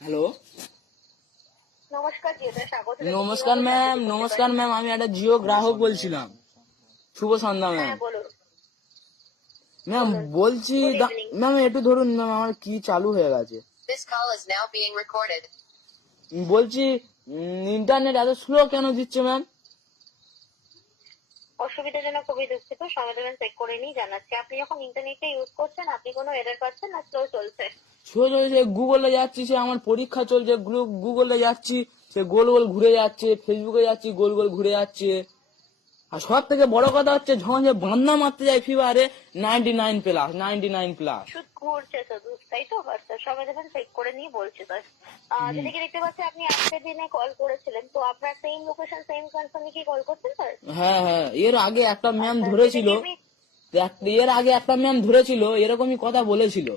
Hello, নমস্কার জি, এটা স্বাগত। নমস্কার ম্যাম। নমস্কার ম্যাম, আমি একটা জিও গ্রাহক বলছিলাম। শুভ সন্ধ্যা ম্যাম। হ্যাঁ বলুন। ম্যাম বলছি Good evening. ম্যাম একটু ধরুন ম্যাম, আমার কি চালু হয়ে গেছে। This call is now being recorded. বলছি ইন্টারনেট এত স্লো কেন দিচ্ছে ম্যাম? অসুবিধার জন্য খুবই দুঃখিত, সমাধান চেক করে নিয়ে জানাচ্ছি। আপনি যখন ইন্টারনেটটা ইউজ করছেন আপনি কোনো এরর পাচ্ছেন না স্লো চলছে? স্লো চলছে, গুগলে যাচ্ছি, সে আমার পরীক্ষা চলছে, গুগলে যাচ্ছি, সে গোল গোল ঘুরে যাচ্ছে, ফেসবুকে যাচ্ছি, গোল গোল ঘুরে যাচ্ছে। আর সব থেকে বড় কথা হচ্ছে, যখন যে বান্না মারতে যায় ফিভারে 99+, শুধু ঘুরছে শুধু, তাই তো? আচ্ছা, সমাধান চেক করে নিয়ে বলছি স্যার। যেদিকে দেখতে পাচ্ছি আপনি আজকের দিনে কল করেছিলেন, তো আপনার সেম লোকেশন সেম কনফার্মে কি কল করছেন স্যার? হ্যাঁ হ্যাঁ, এর আগে একটা ম্যাম আচ্ছা, ধরেছিল, এরকমই কথা বলেছিল,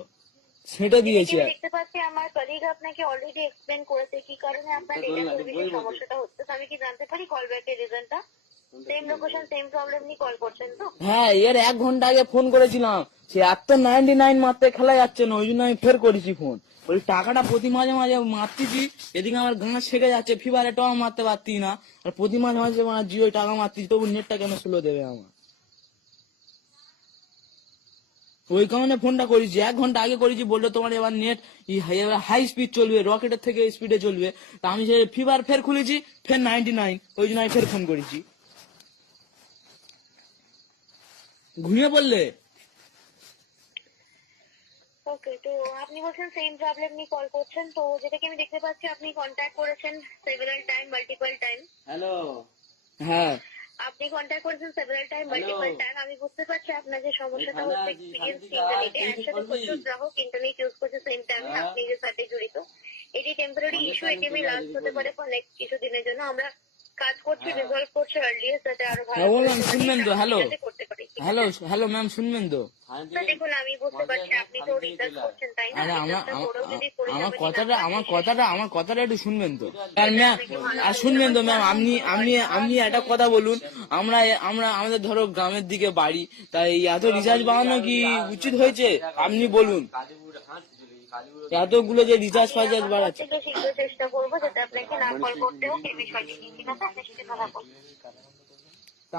সেটা দিয়েছি। আমি দেখতে পাচ্ছি আমার কলিগ আপনাকে অলরেডি এক্সপ্লেন করেছে কি কারণে আপনার ডেটা সার্ভিসের সমস্যাটা হচ্ছে। তো আমি কি জানতে পারি কল ব্যাকের রিজনটা? সেম লোকেশন সেম প্রবলেম নিয়ে কল করছেন তো? হ্যাঁ, এর 1 ঘন্টা আগে ফোন করেছিলাম, সে এত 99 মারতে খেলা যাচ্ছে না, ওই জন্য আমি ফের করেছি ফোন। ওই টাকাটা প্রতি মাঝে মাঝে মারতেছি, এদিকে আমার গাঁ শেখে যাচ্ছে, ফিভারেটাও মারতে পারতি না, আর প্রতি মাঝে মাঝে জিও টাকা মারতেছি, তবু নেটটা কেন স্লো দেবে আমার? ওই কারণে ফোনটা করেছি, 1 ঘন্টা আগে করেছি, বললো তোমার এবার নেট হাই স্পিড চলবে, রকেটের থেকে স্পিডে চলবে। তা আমি সে ফিভার ফের খুলেছি, ফের 99, ওই জন্য আমি ফের ফোন করেছি। ঘুমিয়ে পড়লে? ওকে, তো আপনি বলছেন সেম প্রবলেম নিয়ে কল করছেন, তো যেটাকে আমি দেখতে পাচ্ছি আপনি কন্ট্যাক্ট করেছেন several time, multiple time. Hello, হ্যাঁ আপনি কন্ট্যাক্ট করেছেন সেভারাল টাইম, মাল্টিপল টাইম। আমি বুঝতে পারছি আপনার যে সমস্যাটা হচ্ছে এক্সপিরিয়েন্স ইন্টারনেটে। একসাথে প্রচুর গ্রাহক ইন্টারনেট ইউজ করছে সেম টাইমে, আপনি যে সাথে জড়িত। এটি টেম্পোরারি ইস্যু, এটি আমি লাস্ট হতে পারে ফর নেক্সট কিছু দিনের জন্য। আমরা কাজ করছি, রিজলভ করছি আর্লিয়েস্ট, যাতে আরো ভালো বললাম, শুনবেন তো? হ্যালো করতে পারি। হ্যালো হ্যালো ম্যাম, শুনবেন তো? দেখুন, আমি বুঝতে পারছি আপনি তো রিসার্চ করছেন, তাই না? আরে আমার আমার কথাটা একটু শুনবেন তো? আর ম্যাম, আর শুনবেন তো ম্যাম, আপনি একটা কথা বলুন। আমরা আমরা আমাদের ধরো গ্রামের দিকে বাড়ি, তাই এত রিচার্জ বাড়ানো কি উচিত হয়েছে? আপনি বলুন, এতগুলো যে রিচার্জ বাড়াচ্ছে। শীঘ্র চেষ্টা করবো যাতে আপনাকে না কল করতে হোক এই বিষয়টি নিয়ে, ঠিক আছে? আপনি সেটা থাকুন। তা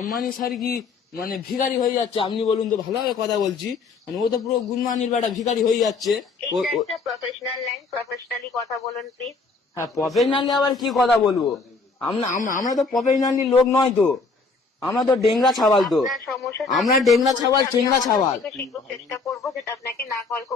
আম্বানি স্যার কি মানে ভিখারি হয়ে যাচ্ছে? আপনি বলুন তো, ভালোভাবে কথা বলছি, মানে ও তো পুরো গুনমানির বেটা ভিখারি হয়ে যাচ্ছে। এটা একটা প্রফেশনাল লাইন, প্রফেশনালি কথা বলুন প্লিজ। হ্যাঁ, প্রফেশনালি আবার কি কথা বলবো? আমরা তো প্রফেশনালি লোক নয় তো, আমরা তো ডেংরা ছাবাল তো, আমরা ডেংরা ছাবাল, চেংরা ছাবাল। শীঘ্র চেষ্টা করবো যাতে আপনাকে না কল